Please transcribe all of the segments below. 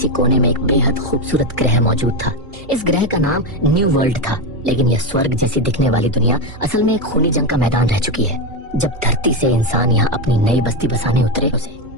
इसी कोने में एक बेहद खूबसूरत ग्रह मौजूद था। इस ग्रह का नाम न्यू वर्ल्ड था, लेकिन यह स्वर्ग जैसी दिखने वाली दुनिया असल में एक खूनी जंग का मैदान रह चुकी है। जब धरती से इंसान यहाँ अपनी नई बस्ती बसाने उतरे,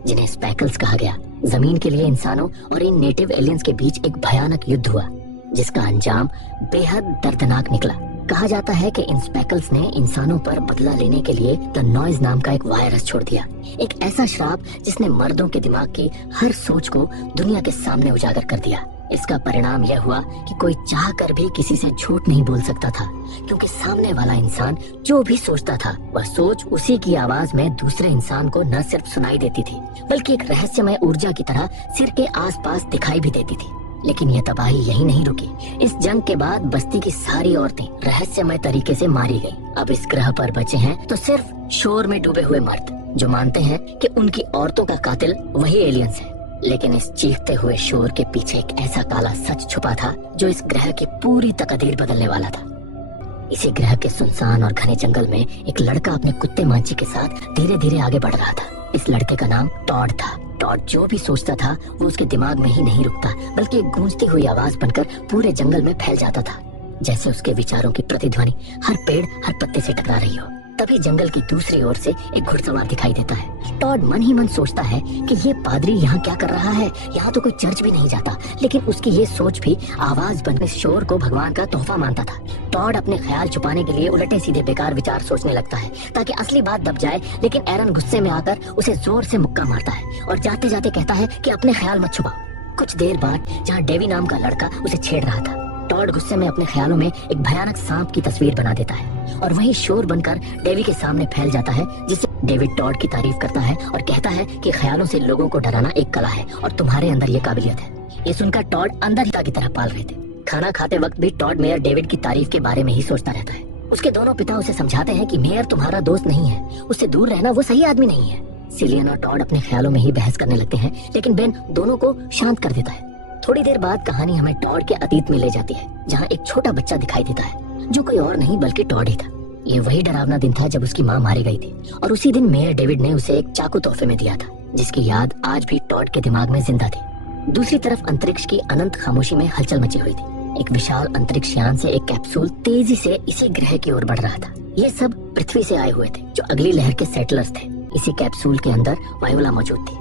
जिन्हें स्पैकल्स कहा गया, जमीन के लिए इंसानों और इन नेटिव एलियंस के बीच एक भयानक युद्ध हुआ, जिसका अंजाम बेहद दर्दनाक निकला। कहा जाता है कि इन स्पैकल्स ने इंसानों पर बदला लेने के लिए द नॉइज नाम का एक वायरस छोड़ दिया, एक ऐसा श्राप जिसने मर्दों के दिमाग की हर सोच को दुनिया के सामने उजागर कर दिया। इसका परिणाम यह हुआ कि कोई चाह कर भी किसी से झूठ नहीं बोल सकता था, क्योंकि सामने वाला इंसान जो भी सोचता था वह सोच उसी की आवाज में दूसरे इंसान को न सिर्फ सुनाई देती थी, बल्कि एक रहस्यमय ऊर्जा की तरह सिर के आसपास दिखाई भी देती थी। लेकिन यह तबाही यही नहीं रुकी। इस जंग के बाद बस्ती की सारी औरतें रहस्यमय तरीके से मारी गईं। अब इस ग्रह पर बचे हैं तो सिर्फ शोर में डूबे हुए मर्द, जो मानते हैं कि उनकी औरतों का कातिल वही एलियंस है। लेकिन इस चीखते हुए शोर के पीछे एक ऐसा काला सच छुपा था जो इस ग्रह की पूरी तकदीर बदलने वाला था। इसी ग्रह के सुनसान और घने जंगल में एक लड़का अपने कुत्ते मांची के साथ धीरे धीरे आगे बढ़ रहा था। इस लड़के का नाम टॉड था। टॉड जो भी सोचता था वो उसके दिमाग में ही नहीं रुकता, बल्कि एक गूंजती हुई आवाज बनकर पूरे जंगल में फैल जाता था, जैसे उसके विचारों की प्रतिध्वनि हर पेड़ हर पत्ते से टकरा रही हो। तभी जंगल की दूसरी ओर से एक घुड़सवार दिखाई देता है। टॉड मन ही मन सोचता है कि ये पादरी यहाँ क्या कर रहा है, यहाँ तो कोई चर्च भी नहीं जाता। लेकिन उसकी ये सोच भी आवाज बनकर शोर को भगवान का तोहफा मानता था। टॉड अपने ख्याल छुपाने के लिए उलटे सीधे बेकार विचार सोचने लगता है ताकि असली बात दब जाए। लेकिन एरन गुस्से में आकर उसे जोर से मुक्का मारता है और जाते जाते कहता है कि अपने ख्याल मत छुपाओ। कुछ देर बाद जहाँ डेवी नाम का लड़का उसे छेड़ रहा था, टॉड गुस्से में अपने ख्यालों में एक भयानक सांप की तस्वीर बना देता है और वही शोर बनकर डेवी के सामने फैल जाता है, जिससे डेविड टॉड की तारीफ करता है और कहता है कि ख्यालों से लोगों को डराना एक कला है और तुम्हारे अंदर ये काबिलियत है। ये सुनकर टॉड अंदर की तरह पाल रहे थे। खाना खाते वक्त भी टॉड मेयर डेविड की तारीफ के बारे में ही सोचता रहता है। उसके दोनों पिता उसे समझाते हैं कि मेयर तुम्हारा दोस्त नहीं है, उससे दूर रहना, वो सही आदमी नहीं है। सिलियन और टॉड अपने ख्यालों में ही बहस करने लगते हैं, लेकिन बेन दोनों को शांत कर देता है। थोड़ी देर बाद कहानी हमें टॉड के अतीत में ले जाती है, जहाँ एक छोटा बच्चा दिखाई देता है जो कोई और नहीं बल्कि टॉड ही था। ये वही डरावना दिन था जब उसकी माँ मारी गई थी और उसी दिन मेयर डेविड ने उसे एक चाकू तोहफे में दिया था, जिसकी याद आज भी टॉड के दिमाग में जिंदा थी। दूसरी तरफ अंतरिक्ष की अनंत खामोशी में हलचल मची हुई थी। एक विशाल अंतरिक्ष यान से एक कैप्सूल तेजी से इसी ग्रह की ओर बढ़ रहा था। ये सब पृथ्वी से आए हुए थे, जो अगली लहर के सेटलर्स थे। इसी कैप्सूल के अंदर वायोला मौजूद थी।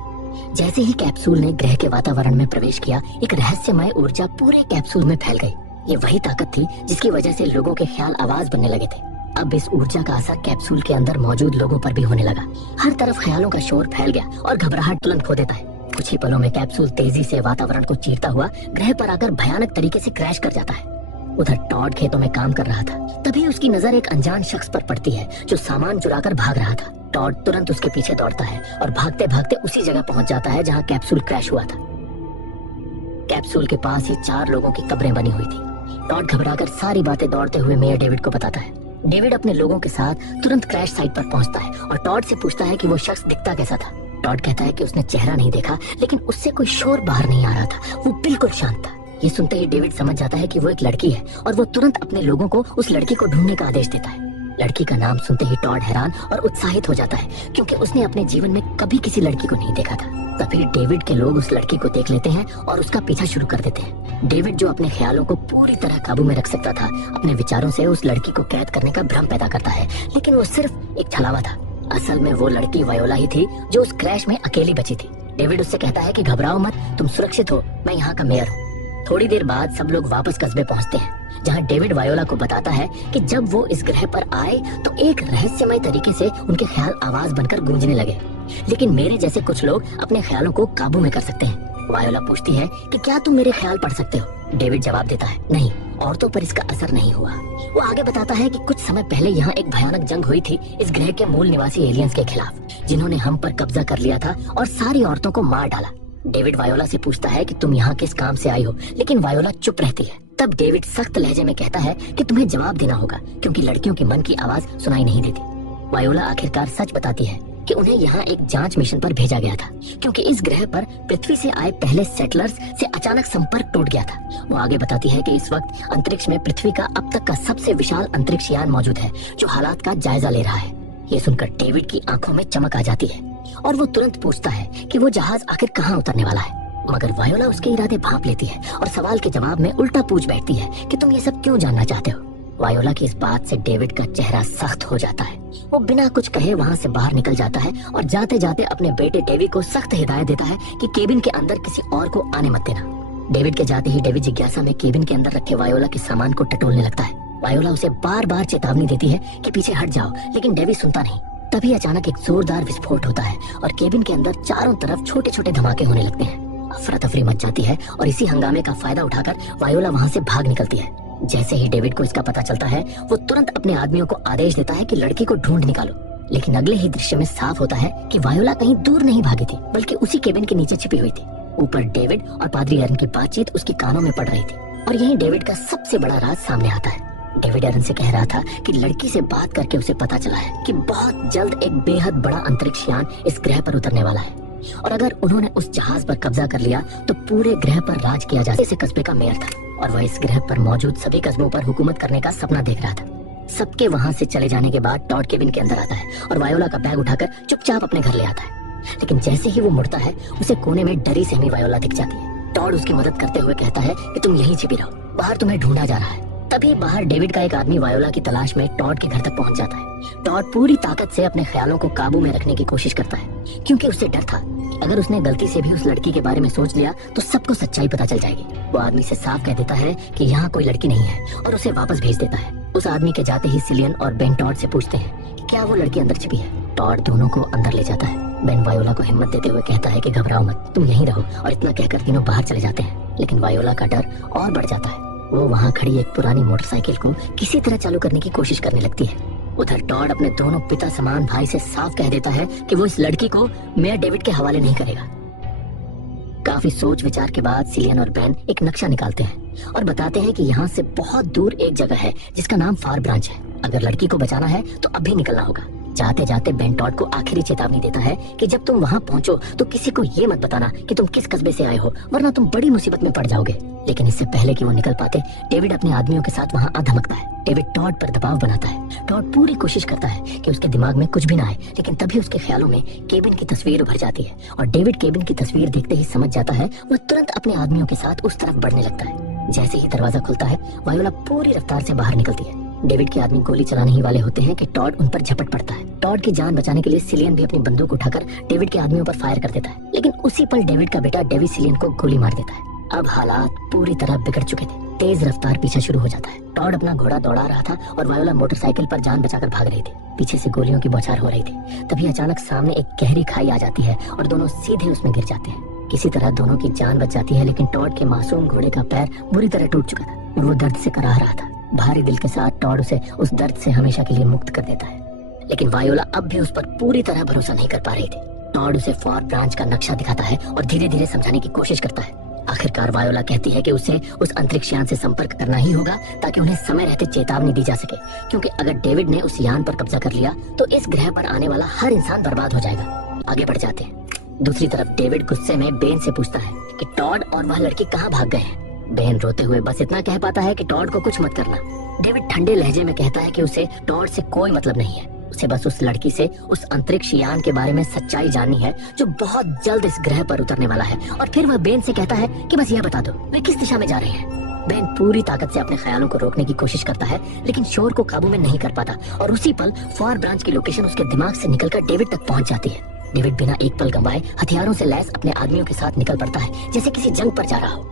जैसे ही कैप्सूल ने ग्रह के वातावरण में प्रवेश किया, एक रहस्यमय ऊर्जा पूरे कैप्सूल में फैल गई। ये वही ताकत थी जिसकी वजह से लोगों के ख्याल आवाज बनने लगे थे। अब इस ऊर्जा का असर कैप्सूल के अंदर मौजूद लोगों पर भी होने लगा। हर तरफ ख्यालों का शोर फैल गया और घबराहट तुरंत खो देता है। कुछ ही पलों में कैप्सूल तेजी से वातावरण को चीरता हुआ ग्रह पर आकर भयानक तरीके से क्रैश कर जाता है। उधर टॉड खेतों में काम कर रहा था। तभी उसकी नजर एक अनजान शख्स पर पड़ती है जो सामान चुराकर भाग रहा था। टॉड तुरंत उसके पीछे दौड़ता है और भागते भागते उसी जगह पहुंच जाता है जहां कैप्सूल क्रैश हुआ था। कैप्सूल के पास ही 4 लोगों की कब्रें बनी हुई थी। टॉड घबराकर सारी बातें दौड़ते हुए मेयर डेविड को बताता है। डेविड अपने लोगों के साथ तुरंत क्रैश साइट पर पहुंचता है और टॉड से पूछता है कि वो शख्स दिखता कैसा था। टॉड कहता है कि उसने चेहरा नहीं देखा, लेकिन उससे कोई शोर बाहर नहीं आ रहा था। वो बिल्कुल शांत था। ये सुनते ही डेविड समझ जाता है कि वो एक लड़की है और वो तुरंत अपने लोगों को उस लड़की को ढूंढने का आदेश देता है। लड़की का नाम सुनते ही टॉड हैरान और उत्साहित हो जाता है, क्योंकि उसने अपने जीवन में कभी किसी लड़की को नहीं देखा था। तभी डेविड के लोग उस लड़की को देख लेते हैं और उसका पीछा शुरू कर देते हैं। डेविड, जो अपने ख्यालों को पूरी तरह काबू में रख सकता था, अपने विचारों से उस लड़की को कैद करने का भ्रम पैदा करता है, लेकिन वो सिर्फ एक छलावा था। असल में वो लड़की वायोला ही थी जो उस क्रैश में अकेली बची थी। डेविड उससे कहता है कि घबराओ मत, तुम सुरक्षित हो, मैं यहाँ का मेयर हूँ। थोड़ी देर बाद सब लोग वापस कस्बे पहुंचते हैं, जहां डेविड वायोला को बताता है कि जब वो इस ग्रह पर आए तो एक रहस्यमय तरीके से उनके ख्याल आवाज बनकर गूंजने लगे, लेकिन मेरे जैसे कुछ लोग अपने ख्यालों को काबू में कर सकते हैं। वायोला पूछती है कि क्या तुम मेरे ख्याल पढ़ सकते हो? डेविड जवाब देता है, नहीं, औरतों पर इसका असर नहीं हुआ। वो आगे बताता है कि कुछ समय पहले यहाँ एक भयानक जंग हुई थी इस ग्रह के मूल निवासी एलियंस के खिलाफ, जिन्होंने हम पर कब्जा कर लिया था और सारी औरतों को मार डाला। डेविड वायोला से पूछता है कि तुम यहाँ किस काम से आई हो, लेकिन वायोला चुप रहती है। तब डेविड सख्त लहजे में कहता है कि तुम्हें जवाब देना होगा, क्योंकि लड़कियों के मन की आवाज सुनाई नहीं देती। वायोला आखिरकार सच बताती है कि उन्हें यहाँ एक जांच मिशन पर भेजा गया था, क्योंकि इस ग्रह पर पृथ्वी से आए पहले सेटलर्स से अचानक संपर्क टूट गया था। वो आगे बताती है कि इस वक्त अंतरिक्ष में पृथ्वी का अब तक का सबसे विशाल अंतरिक्ष यान मौजूद है, जो हालात का जायजा ले रहा है। ये सुनकर डेविड की आंखों में चमक आ जाती है और वो तुरंत पूछता है कि वो जहाज आखिर कहाँ उतरने वाला है। मगर वायोला उसके इरादे भांप लेती है और सवाल के जवाब में उल्टा पूछ बैठती है कि तुम ये सब क्यों जानना चाहते हो। वायोला की इस बात से डेविड का चेहरा सख्त हो जाता है। वो बिना कुछ कहे वहाँ से बाहर निकल जाता है और जाते जाते अपने बेटे डेवी को सख्त हिदायत देता है कि केबिन के अंदर किसी और को आने मत देना। डेविड के जाते ही डेवी जिज्ञासा में केबिन के अंदर रखे वायोला के सामान को टटोलने लगता है। वायोला उसे बार बार चेतावनी देती है कि पीछे हट जाओ, लेकिन डेवी सुनता नहीं। तभी अचानक एक जोरदार विस्फोट होता है और केबिन के अंदर चारों तरफ छोटे छोटे धमाके होने लगते हैं। अफरा तफरी मच जाती है और इसी हंगामे का फायदा उठाकर वायोला वहाँ से भाग निकलती है। जैसे ही डेविड को इसका पता चलता है, वो तुरंत अपने आदमियों को आदेश देता है कि लड़की को ढूंढ निकालो। लेकिन अगले ही दृश्य में साफ होता है कि वायोला कहीं दूर नहीं भागी थी, बल्कि उसी केबिन के नीचे छिपी हुई थी। ऊपर डेविड और पादरी एरन की बातचीत उसके कानों में पड़ रही थी और यहीं डेविड का सबसे बड़ा राज सामने आता है। डेविड एरन से कह रहा था कि लड़की से बात करके उसे पता चला है कि बहुत जल्द एक बेहद बड़ा अंतरिक्ष यान इस ग्रह पर उतरने वाला है और अगर उन्होंने उस जहाज पर कब्जा कर लिया तो पूरे ग्रह पर राज किया जा सकता। कस्बे का मेयर था और वह इस ग्रह पर मौजूद सभी कस्बों पर हुकूमत करने का सपना देख रहा था। सबके वहाँ से चले जाने के बाद टॉड केबिन के अंदर आता है और वायोला का बैग उठाकर चुपचाप अपने घर ले आता है। लेकिन जैसे ही वो मुड़ता है, उसे कोने में डरी सहमी वायोला दिख जाती है। टॉड उसकी मदद करते हुए कहता है कि तुम यहीं छिपी रहो, बाहर तुम्हें ढूंढा जा रहा है। तभी बाहर डेविड का एक आदमी वायोला की तलाश में टॉड के घर तक पहुंच जाता है। टॉड पूरी ताकत से अपने ख्यालों को काबू में रखने की कोशिश करता है, क्योंकि उसे डर था अगर उसने गलती से भी उस लड़की के बारे में सोच लिया तो सबको सच्चाई पता चल जाएगी। वो आदमी से साफ कह देता है कि यहाँ कोई लड़की नहीं है और उसे वापस भेज देता है। उस आदमी के जाते ही सिलियन और बेन टॉड से पूछते हैं कि क्या वो लड़की अंदर छिपी है। टॉड दोनों को अंदर ले जाता है। बेन वायोला को हिम्मत देते हुए कहता है कि घबराओ मत, तुम यहीं रहो, और इतना कहकर तीनों बाहर चले जाते हैं। लेकिन वायोला का डर और बढ़ जाता है। वो वहाँ खड़ी एक पुरानी मोटरसाइकिल को किसी तरह चालू करने की कोशिश करने लगती है। उधर टॉड अपने दोनों पिता समान भाई से साफ कह देता है कि वो इस लड़की को मेयर डेविड के हवाले नहीं करेगा। काफी सोच विचार के बाद सिलियन और बेन एक नक्शा निकालते हैं और बताते हैं कि यहाँ से बहुत दूर एक जगह है जिसका नाम फार ब्रांच है। अगर लड़की को बचाना है तो अभी निकलना होगा। जाते जाते बेन टॉड को आखिरी चेतावनी देता है कि जब तुम वहाँ पहुँचो तो किसी को ये मत बताना कि तुम किस कस्बे से आए हो, वरना तुम बड़ी मुसीबत में पड़ जाओगे। लेकिन इससे पहले कि वो निकल पाते, डेविड अपने आदमियों के साथ वहाँ आ धमकता है। डेविड टॉड पर दबाव बनाता है। टॉड पूरी कोशिश करता है कि उसके दिमाग में कुछ भी ना आए, लेकिन तभी उसके ख्यालों में केबिन की तस्वीर उभर जाती है और डेविड केबिन की तस्वीर देखते ही समझ जाता है। वह तुरंत अपने आदमियों के साथ उस तरफ बढ़ने लगता है। जैसे ही दरवाजा खुलता है, वायोला पूरी रफ्तार से बाहर निकलती है। डेविड के आदमी गोली चलाने ही वाले होते हैं कि टॉड उन पर झपट पड़ता है। टॉड की जान बचाने के लिए सिलियन भी अपनी बंदूक उठाकर डेविड के आदमियों पर फायर कर देता है, लेकिन उसी पल डेविड का बेटा डेवी सिलियन को गोली मार देता है। अब हालात पूरी तरह बिगड़ चुके थे। तेज रफ्तार पीछा शुरू हो जाता है। टॉड अपना घोड़ा दौड़ा रहा था और वायोला मोटरसाइकिल पर जान बचाकर भाग रही थी। पीछे से गोलियों की बौछार हो रही थी। तभी अचानक सामने एक गहरी खाई आ जाती है और दोनों सीधे उसमें गिर जाते हैं। किसी तरह दोनों की जान बच जाती है, लेकिन टॉड के मासूम घोड़े का पैर बुरी तरह टूट चुका था और वो दर्द से कराह रहा था। भारी दिल के साथ टॉड उसे उस दर्द से हमेशा के लिए मुक्त कर देता है, लेकिन वायोला अब भी उस पर पूरी तरह भरोसा नहीं कर पा रही थी। टॉड उसे फार ब्रांच का नक्शा दिखाता है और धीरे धीरे समझाने की कोशिश करता है। आखिरकार वायोला कहती है कि उसे उस अंतरिक्ष यान से संपर्क करना ही होगा ताकि उन्हें समय रहते चेतावनी दी जा सके, क्योंकि अगर डेविड ने उस यान पर कब्जा कर लिया तो इस ग्रह पर आने वाला हर इंसान बर्बाद हो जाएगा। आगे बढ़ जाते हैं। दूसरी तरफ डेविड गुस्से में बेन से पूछता है कि टॉड और वह लड़की कहाँ भाग गए हैं। बेन रोते हुए बस इतना कह पाता है कि टॉड को कुछ मत करना। डेविड ठंडे लहजे में कहता है कि उसे टॉड से कोई मतलब नहीं है, उसे बस उस लड़की से उस अंतरिक्ष यान के बारे में सच्चाई जाननी है जो बहुत जल्द इस ग्रह पर उतरने वाला है। और फिर वह बेन से कहता है कि बस यह बता दो वे किस दिशा में जा रहे हैं। बेन पूरी ताकत से अपने ख्यालों को रोकने की कोशिश करता है, लेकिन शोर को काबू में नहीं कर पाता और उसी पल फार ब्रांच की लोकेशन उसके दिमाग से निकलकर डेविड तक पहुंच जाती है। डेविड बिना एक पल गंवाए हथियारों से लैस अपने आदमियों के साथ निकल पड़ता है, जैसे किसी जंग पर जा रहा हो।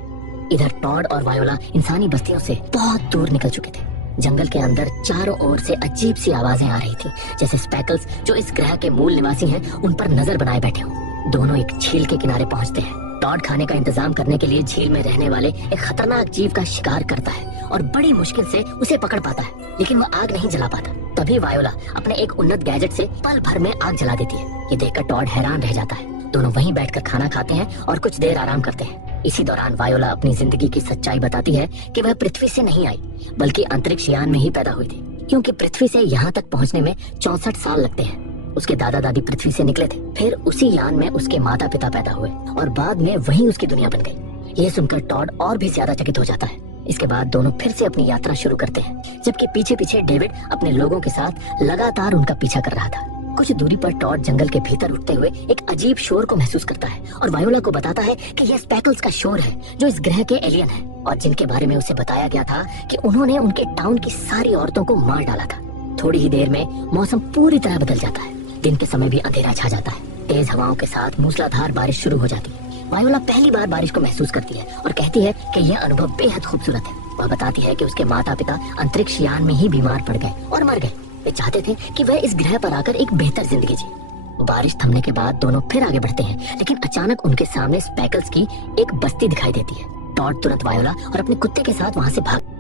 इधर टॉड और वायोला इंसानी बस्तियों से बहुत दूर निकल चुके थे। जंगल के अंदर चारों ओर से अजीब सी आवाजें आ रही थी, जैसे स्पैकल्स जो इस ग्रह के मूल निवासी हैं उन पर नजर बनाए बैठे हों। दोनों एक झील के किनारे पहुंचते हैं। टॉड खाने का इंतजाम करने के लिए झील में रहने वाले एक खतरनाक जीव का शिकार करता है और बड़ी मुश्किल से उसे पकड़ पाता है, लेकिन वो आग नहीं जला पाता। तभी वायोला अपने एक उन्नत गैजेट से पल भर में आग जला देती है। ये देखकर टॉड हैरान रह जाता है। दोनों वहीं बैठकर खाना खाते हैं और कुछ देर आराम करते हैं। इसी दौरान वायोला अपनी जिंदगी की सच्चाई बताती है कि वह पृथ्वी से नहीं आई, बल्कि अंतरिक्ष यान में ही पैदा हुई थी, क्योंकि पृथ्वी से यहाँ तक पहुँचने में 64 साल लगते हैं। उसके दादा दादी पृथ्वी से निकले थे, फिर उसी यान में उसके माता पिता पैदा हुए और बाद में वही उसकी दुनिया बन गई। ये सुनकर टॉड और भी ज्यादा चकित हो जाता है। इसके बाद दोनों फिर से अपनी यात्रा शुरू करते हैं, जबकि पीछे पीछे डेविड अपने लोगों के साथ लगातार उनका पीछा कर रहा था। कुछ दूरी पर टॉड जंगल के भीतर उठते हुए एक अजीब शोर को महसूस करता है और वायोला को बताता है कि यह स्पैकल्स का शोर है जो इस ग्रह के एलियन है और जिनके बारे में उसे बताया गया था कि उन्होंने उनके टाउन की सारी औरतों को मार डाला था। थोड़ी ही देर में मौसम पूरी तरह बदल जाता है। दिन के समय भी अंधेरा छा जाता है। तेज हवाओं के साथ मूसलाधार बारिश शुरू हो जाती है। वायोला पहली बार बारिश को महसूस करती है और कहती है कि यह अनुभव बेहद खूबसूरत है। वह बताती है कि उसके माता पिता अंतरिक्ष यान में ही बीमार पड़ गए और मर गए। वे चाहते थे कि वह इस ग्रह पर आकर एक बेहतर जिंदगी जिए। बारिश थमने के बाद दोनों फिर आगे बढ़ते हैं, लेकिन अचानक उनके सामने स्पैकल्स की एक बस्ती दिखाई देती है। टॉड तुरंत वायोला और अपने कुत्ते के साथ वहाँ से भाग।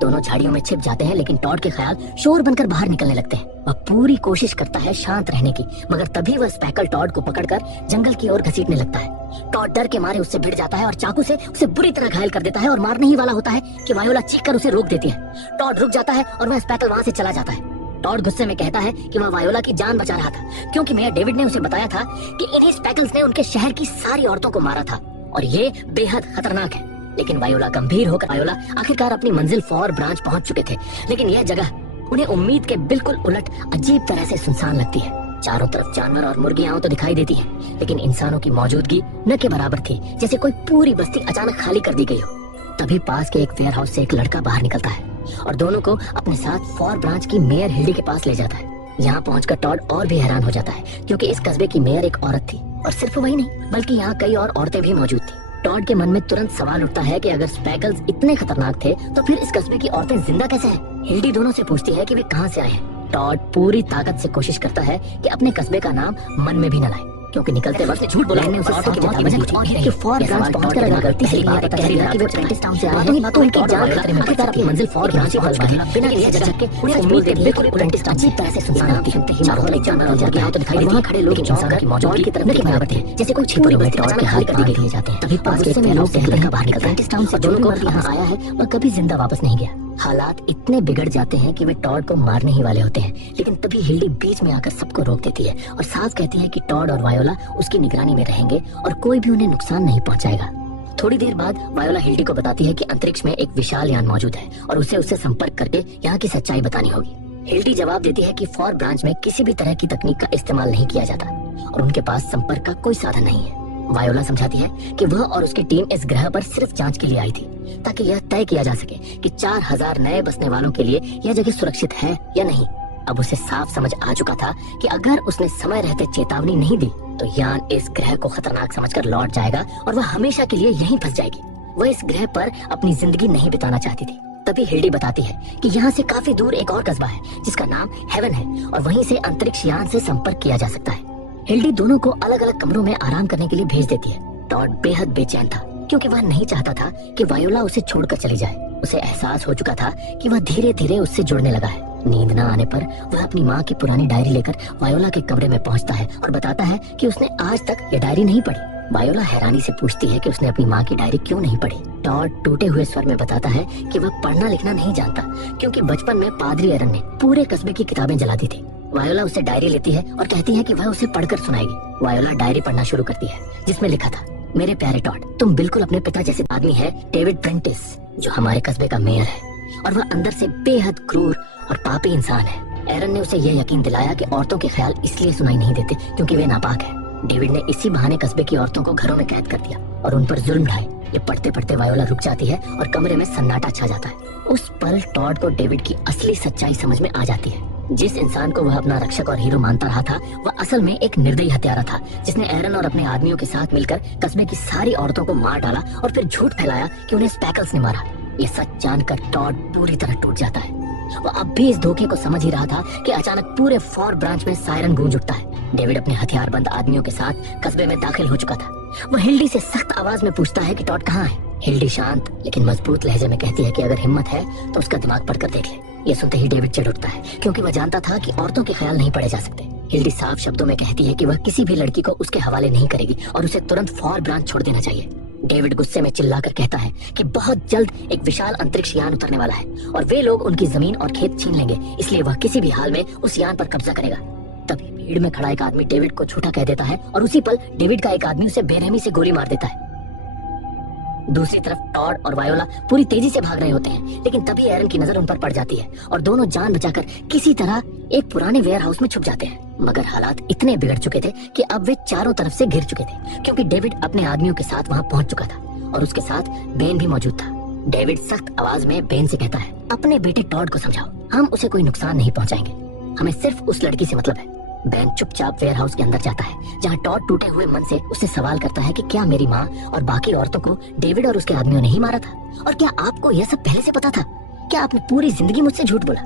दोनों झाड़ियों में छिप जाते हैं, लेकिन टॉड के ख्याल शोर बनकर बाहर निकलने लगते हैं। वह पूरी कोशिश करता है शांत रहने की, मगर तभी वह स्पैकल टॉड को पकड़कर जंगल की ओर घसीटने लगता है। टॉड डर के मारे उससे भिड़ जाता है और चाकू से उसे बुरी तरह घायल कर देता है और मारने ही वाला होता है कि वायोला चीखकर उसे रोक देती है। टॉड रुक जाता है और वह स्पैकल वहाँ से चला जाता है। टॉड गुस्से में कहता है कि वह वायोला की जान बचा रहा था, क्योंकि मेयर डेविड ने उसे बताया था कि इन्हीं स्पैकल्स ने उनके शहर की सारी औरतों को मारा था और ये बेहद खतरनाक है। लेकिन वायोला गंभीर होकर वायोला आखिरकार अपनी मंजिल फॉर ब्रांच पहुंच चुके थे, लेकिन यह जगह उन्हें उम्मीद के बिल्कुल उलट अजीब तरह से सुनसान लगती है। चारों तरफ जानवर और मुर्गियां तो दिखाई देती हैं, लेकिन इंसानों की मौजूदगी न के बराबर थी, जैसे कोई पूरी बस्ती अचानक खाली कर दी गई हो। तभी पास के एक वेयर हाउस से एक लड़का बाहर निकलता है और दोनों को अपने साथ फॉर ब्रांच की मेयर हिल्डी के पास ले जाता है। यहाँ पहुंचकर टॉड और भी हैरान हो जाता है, क्योंकि इस कस्बे की मेयर एक औरत थी और सिर्फ वही नहीं बल्कि यहाँ कई और औरतें भी मौजूद थी। टॉड के मन में तुरंत सवाल उठता है कि अगर स्पैकल्स इतने खतरनाक थे तो फिर इस कस्बे की औरतें जिंदा कैसे हैं? हिल्डी दोनों से पूछती है कि वे कहाँ से आए हैं। टॉड पूरी ताकत से कोशिश करता है कि अपने कस्बे का नाम मन में भी न लाए, क्योंकि निकलते वक्त झूठ बोला ने उसे की मौत की वजह कुछ और ही नहीं कि फॉर ब्रांच पहुंचकर अगर गलती से बात पता चली कि वे प्रेंटिस टाउन से आए हैं तो उनकी जान खतरे में आखिरकार अपनी मंजिल फॉर ब्रांच पहुंच गए बिना किसी झिझक के। उन्हें उम्मीद के बिल्कुल प्रेंटिस टाउन अजीब तरह से सुनसान होती है। चारों तरफ जानवर और मुर्गियां तो दिखाई देती हैं, वहां खड़े लोग इंसानों की मौजूदगी की तरफ नहीं बराबर थे, जैसे कोई छिपी हुई टॉड के हाल कर दिए जाते हैं। तभी पास के में लोग से लड़का बाहर निकलता है। प्रेंटिस टाउन से दोनों को यहाँ आया है और कभी जिंदा वापस नहीं गया। हालात इतने बिगड़ जाते हैं कि वे टॉड को मारने ही वाले होते हैं, लेकिन तभी हिल्डी बीच में आकर सबको रोक देती है और साफ कहती है कि टॉड और वायोला उसकी निगरानी में रहेंगे और कोई भी उन्हें नुकसान नहीं पहुंचाएगा। थोड़ी देर बाद वायोला हिल्डी को बताती है कि अंतरिक्ष में एक विशाल यान मौजूद है और उसे उससे संपर्क करके यहाँ की सच्चाई बतानी होगी। हिल्डी जवाब देती है कि फॉर ब्रांच में किसी भी तरह की तकनीक का इस्तेमाल नहीं किया जाता और उनके पास संपर्क का कोई साधन नहीं है। वायोला समझाती है कि वह और उसकी टीम इस ग्रह पर सिर्फ जांच के लिए आई थी, ताकि यह तय किया जा सके कि 4000 नए बसने वालों के लिए यह जगह सुरक्षित है या नहीं। अब उसे साफ समझ आ चुका था कि अगर उसने समय रहते चेतावनी नहीं दी तो यान इस ग्रह को खतरनाक समझकर लौट जाएगा और वह हमेशा के लिए यहीं फंस जाएगी। वह इस ग्रह पर अपनी जिंदगी नहीं बिताना चाहती थी। तभी हिल्डी बताती है कि यहाँ से काफी दूर एक और कस्बा है जिसका नाम हेवन है और वहीं से अंतरिक्ष यान से संपर्क किया जा सकता है। हिल्डी दोनों को अलग अलग कमरों में आराम करने के लिए भेज देती है। टॉड बेहद बेचैन था, क्योंकि वह नहीं चाहता था कि वायोला उसे छोड़कर चली जाए। उसे एहसास हो चुका था कि वह धीरे धीरे उससे जुड़ने लगा है। नींद न आने पर वह अपनी माँ की पुरानी डायरी लेकर वायोला के कमरे में पहुंचता है और बताता है कि उसने आज तक ये डायरी नहीं पढ़ी। वायोला हैरानी से पूछती है कि उसने अपनी माँ की डायरी क्यों नहीं पढ़ी। टॉड टूटे हुए स्वर में बताता है कि वह पढ़ना लिखना नहीं जानता, क्योंकि बचपन में पादरी एरन ने पूरे कस्बे की किताबें जला दी थी। वायोला उसे डायरी लेती है और कहती है कि वह उसे पढ़कर सुनाएगी। वायोला डायरी पढ़ना शुरू करती है, जिसमें लिखा था, मेरे प्यारे टॉड, तुम बिल्कुल अपने पिता जैसे आदमी है, डेविड प्रेंटिस, जो हमारे कस्बे का मेयर है, और वह अंदर से बेहद क्रूर और पापी इंसान है। एरन ने उसे यह यकीन दिलाया कि औरतों के ख्याल इसलिए सुनाई नहीं देते क्योंकि वे नापाक है। डेविड ने इसी बहाने कस्बे की औरतों को घरों में कैद कर दिया और उन पर जुल्म ढाए। ये पढ़ते पढ़ते वायोला रुक जाती है और कमरे में सन्नाटा छा जाता है। उस पल टॉड को डेविड की असली सच्चाई समझ में आ जाती है। जिस इंसान को वह अपना रक्षक और हीरो मानता रहा था, वह असल में एक निर्दयी हत्यारा था, जिसने एरन और अपने आदमियों के साथ मिलकर कस्बे की सारी औरतों को मार डाला और फिर झूठ फैलाया कि उन्हें स्पैकल्स ने मारा। ये सच जानकर टॉड पूरी तरह टूट जाता है। वह अब भी इस धोखे को समझ ही रहा था कि अचानक पूरे फॉर ब्रांच में सायरन गूंज उठता है। डेविड अपने हथियारबंद आदमियों के साथ कस्बे में दाखिल हो चुका था। वह हिल्डी से सख्त आवाज में पूछता है कि टॉड कहाँ है। हिल्डी शांत लेकिन मजबूत लहजे में कहती है कि अगर हिम्मत है तो उसका दिमाग पढ़कर देख ले। ये सुनते ही डेविड चिढ़ उठता है, क्योंकि वह जानता था कि औरतों के ख्याल नहीं पढ़े जा सकते। हिल्डी साफ शब्दों में कहती है कि वह किसी भी लड़की को उसके हवाले नहीं करेगी और उसे तुरंत फॉर ब्रांच छोड़ देना चाहिए। डेविड गुस्से में चिल्लाकर कहता है कि बहुत जल्द एक विशाल अंतरिक्ष यान उतरने वाला है और वे लोग उनकी जमीन और खेत छीन लेंगे, इसलिए वह किसी भी हाल में उस यान पर कब्जा करेगा। तभी भीड़ में खड़ा एक आदमी डेविड को झूठा कह देता है और उसी पल डेविड का एक आदमी उसे बेरहमी से गोली मार देता है। दूसरी तरफ टॉड और वायोला पूरी तेजी से भाग रहे होते हैं, लेकिन तभी एरन की नजर उन पर पड़ जाती है और दोनों जान बचाकर किसी तरह एक पुराने वेयर हाउस में छुप जाते हैं। मगर हालात इतने बिगड़ चुके थे कि अब वे चारों तरफ से घिर चुके थे, क्योंकि डेविड अपने आदमियों के साथ वहाँ पहुँच चुका था और उसके साथ बेन भी मौजूद था। डेविड सख्त आवाज में बेन से कहता है, अपने बेटे टॉड को समझाओ, हम उसे कोई नुकसान नहीं पहुँचाएंगे, हमें सिर्फ उस लड़की से मतलब है। बेन चुपचाप वेयर हाउस के अंदर जाता है, जहाँ टॉड टूटे हुए मन से उससे सवाल करता है कि क्या मेरी माँ और बाकी औरतों को डेविड और उसके आदमियों ने ही मारा था, और क्या आपको यह सब पहले से पता था? क्या आपने पूरी जिंदगी मुझसे झूठ बोला?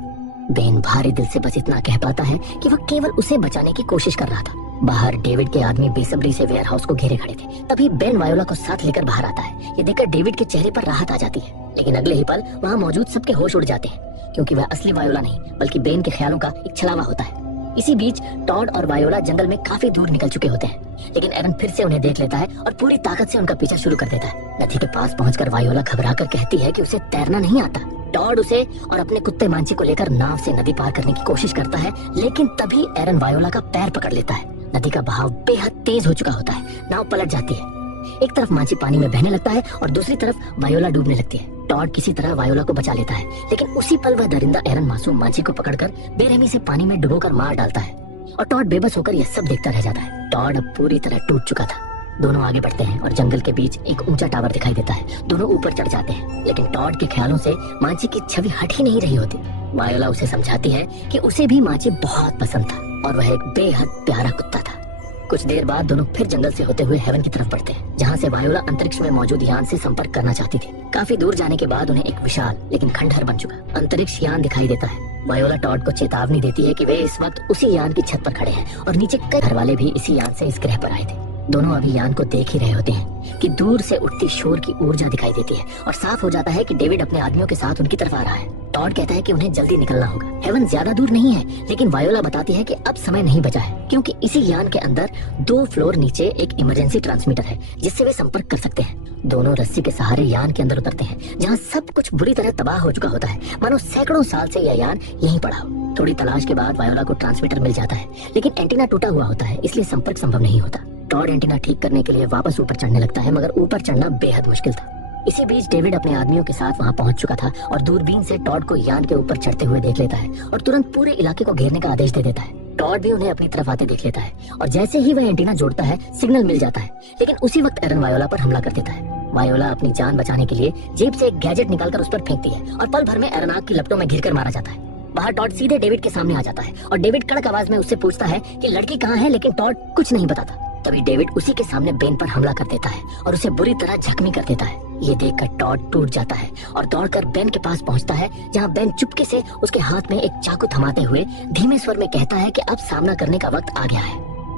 बेन भारी दिल से बस इतना कह पाता है कि वह केवल उसे बचाने की कोशिश कर रहा था। बाहर डेविड के आदमी बेसब्री से वेयर हाउस को घेरे खड़े थे। तभी बेन वायोला को साथ लेकर बाहर आता है। ये देखकर डेविड के चेहरे पर राहत आ जाती है, लेकिन अगले ही पल वहाँ मौजूद सबके होश उड़ जाते हैं, क्योंकि वह असली वायोला नहीं बल्कि बेन के ख्यालों का एक छलावा होता है। इसी बीच टॉड और वायोला जंगल में काफी दूर निकल चुके होते हैं, लेकिन एरन फिर से उन्हें देख लेता है और पूरी ताकत से उनका पीछा शुरू कर देता है। नदी के पास पहुंचकर वायोला घबराकर कहती है कि उसे तैरना नहीं आता। टॉड उसे और अपने कुत्ते मांची को लेकर नाव से नदी पार करने की कोशिश करता है, लेकिन तभी एरन वायोला का पैर पकड़ लेता है। नदी का बहाव बेहद तेज हो चुका होता है, नाव पलट जाती है। एक तरफ मांची पानी में बहने लगता है और दूसरी तरफ वायोला डूबने लगती है। टॉड किसी तरह वायोला को बचा लेता है, लेकिन उसी पल वह दरिंदा एरन मासूम मांची को पकड़कर बेरहमी से पानी में डुबोकर मार डालता है और टॉड बेबस होकर यह सब देखता रह जाता है। टॉड अब पूरी तरह टूट चुका था। दोनों आगे बढ़ते हैं और जंगल के बीच एक ऊंचा टावर दिखाई देता है। दोनों ऊपर चढ़ जाते हैं, लेकिन टॉड के ख्यालों से मांची की छवि हट ही नहीं रही होती। वायोला उसे समझाती है कि उसे भी मांची बहुत पसंद था और वह एक बेहद प्यारा कुत्ता था। कुछ देर बाद दोनों फिर जंगल से होते हुए हेवन की तरफ बढ़ते हैं, जहाँ से वायोला अंतरिक्ष में मौजूद यान से संपर्क करना चाहती थी। काफी दूर जाने के बाद उन्हें एक विशाल लेकिन खंडहर बन चुका अंतरिक्ष यान दिखाई देता है। वायोला टॉड को चेतावनी देती है कि वे इस वक्त उसी यान की छत पर खड़े हैं और नीचे कई घर वाले भी इसी यान से इस ग्रह पर आए थे। दोनों अभी यान को देख ही रहे होते हैं कि दूर से उठती शोर की ऊर्जा दिखाई देती है और साफ हो जाता है कि डेविड अपने आदमियों के साथ उनकी तरफ आ रहा है। टॉड कहता है कि उन्हें जल्दी निकलना होगा। हेवन ज्यादा दूर नहीं है, लेकिन वायोला बताती है कि अब समय नहीं बचा है, क्योंकि इसी यान के अंदर 2 फ्लोर नीचे एक इमरजेंसी ट्रांसमीटर है जिससे वे संपर्क कर सकते हैं। दोनों रस्सी के सहारे यान के अंदर उतरते हैं, जहाँ सब कुछ बुरी तरह तबाह हो चुका होता है, मानो सैकड़ों साल से यह यान यहीं पड़ा हो। थोड़ी तलाश के बाद वायोला को ट्रांसमीटर मिल जाता है, लेकिन एंटीना टूटा हुआ होता है, इसलिए संपर्क संभव नहीं होता। टॉड एंटीना ठीक करने के लिए वापस ऊपर चढ़ने लगता है, मगर ऊपर चढ़ना बेहद मुश्किल था। इसी बीच डेविड अपने आदमियों के साथ वहां पहुंच चुका था और दूरबीन से टॉड को यान के ऊपर चढ़ते हुए देख लेता है और तुरंत पूरे इलाके को घेरने का आदेश दे देता है। टॉड भी उन्हें अपनी तरफ आते देख लेता है और जैसे ही वह एंटीना जोड़ता है सिग्नल मिल जाता है, लेकिन उसी वक्त एरन वायोला पर हमला कर देता है। वायोला अपनी जान बचाने के लिए जेब से एक गैजेट निकालकर उस पर फेंकती है और पल भर में एरन आग की लपटों में घिरकर मारा जाता है। बाहर टॉड सीधे डेविड के सामने आ जाता है और डेविड कड़क आवाज में उससे पूछता है कि लड़की कहाँ है, लेकिन टॉड कुछ नहीं बताता। तभी डेविड उसी के सामने बेन पर हमला कर देता है और उसे बुरी तरह जख्मी कर देता है। ये देखकर टॉड टूट जाता है और दौड़कर बेन के पास पहुंचता है, जहां बेन चुपके से उसके हाथ में एक चाकू थमाते हुए धीमे स्वर में कहता है कि अब सामना करने का वक्त आ गया है।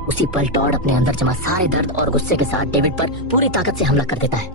उसी पल टॉड अपने अंदर जमा सारे दर्द और गुस्से के साथ डेविड पर पूरी ताकत से हमला कर देता है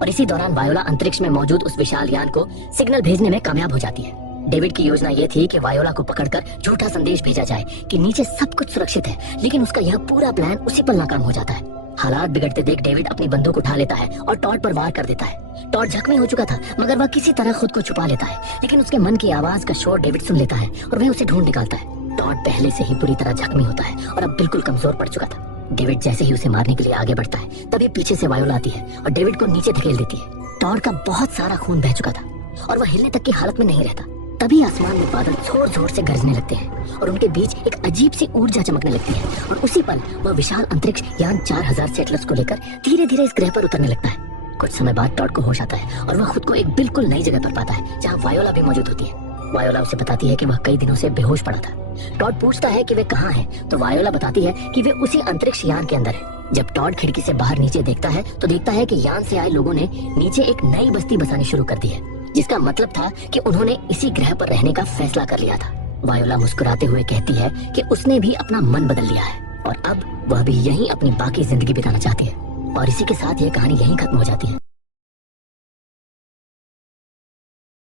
और इसी दौरान वायोला अंतरिक्ष में मौजूद उस विशाल यान को सिग्नल भेजने में कामयाब हो जाती है। डेविड की योजना ये थी कि वायोला को पकड़कर झूठा संदेश भेजा जाए कि नीचे सब कुछ सुरक्षित है, लेकिन उसका यह पूरा प्लान उसी पल नाकाम हो जाता है। हालात बिगड़ते देख डेविड अपनी बंदूक उठा लेता है और टॉड पर वार कर देता है। टॉड जख्मी हो चुका था, मगर वह किसी तरह खुद को छुपा लेता है, लेकिन उसके मन की आवाज का शोर डेविड सुन लेता है और वह उसे ढूंढ निकालता है। टॉड पहले से ही बुरी तरह जख्मी होता है और अब बिल्कुल कमजोर पड़ चुका था। डेविड जैसे ही उसे मारने के लिए आगे बढ़ता है, तभी पीछे से वायोला आती है और डेविड को नीचे धकेल देती है। टॉड का बहुत सारा खून बह चुका था और वह हिलने तक की हालत में नहीं रहता। तभी आसमान में बादल जोर जोर से गरजने लगते हैं और उनके बीच एक अजीब सी ऊर्जा चमकने लगती है और उसी पल वह विशाल अंतरिक्ष यान 4000 सेटलर्स को लेकर धीरे धीरे इस ग्रह पर उतरने लगता है। कुछ समय बाद टॉड को होश आता है और वह खुद को एक बिल्कुल नई जगह पर पाता है, जहाँ वायोला भी मौजूद होती है। वायोला उसे बताती है कि वह कई दिनों से बेहोश पड़ा था। टॉड पूछता है कि वे कहाँ हैं, तो वायोला बताती है कि वे उसी अंतरिक्ष यान के अंदर है। जब टॉड खिड़की से बाहर नीचे देखता है तो देखता है कि यान से आए लोगों ने नीचे एक नई बस्ती बसानी शुरू कर दी है, जिसका मतलब था कि उन्होंने इसी ग्रह पर रहने का फैसला कर लिया था। वायोला मुस्कुराते हुए कहती है कि उसने भी अपना मन बदल लिया है और अब वह भी यहीं अपनी बाकी जिंदगी बिताना चाहती है। और इसी के साथ यह कहानी यहीं खत्म हो जाती है।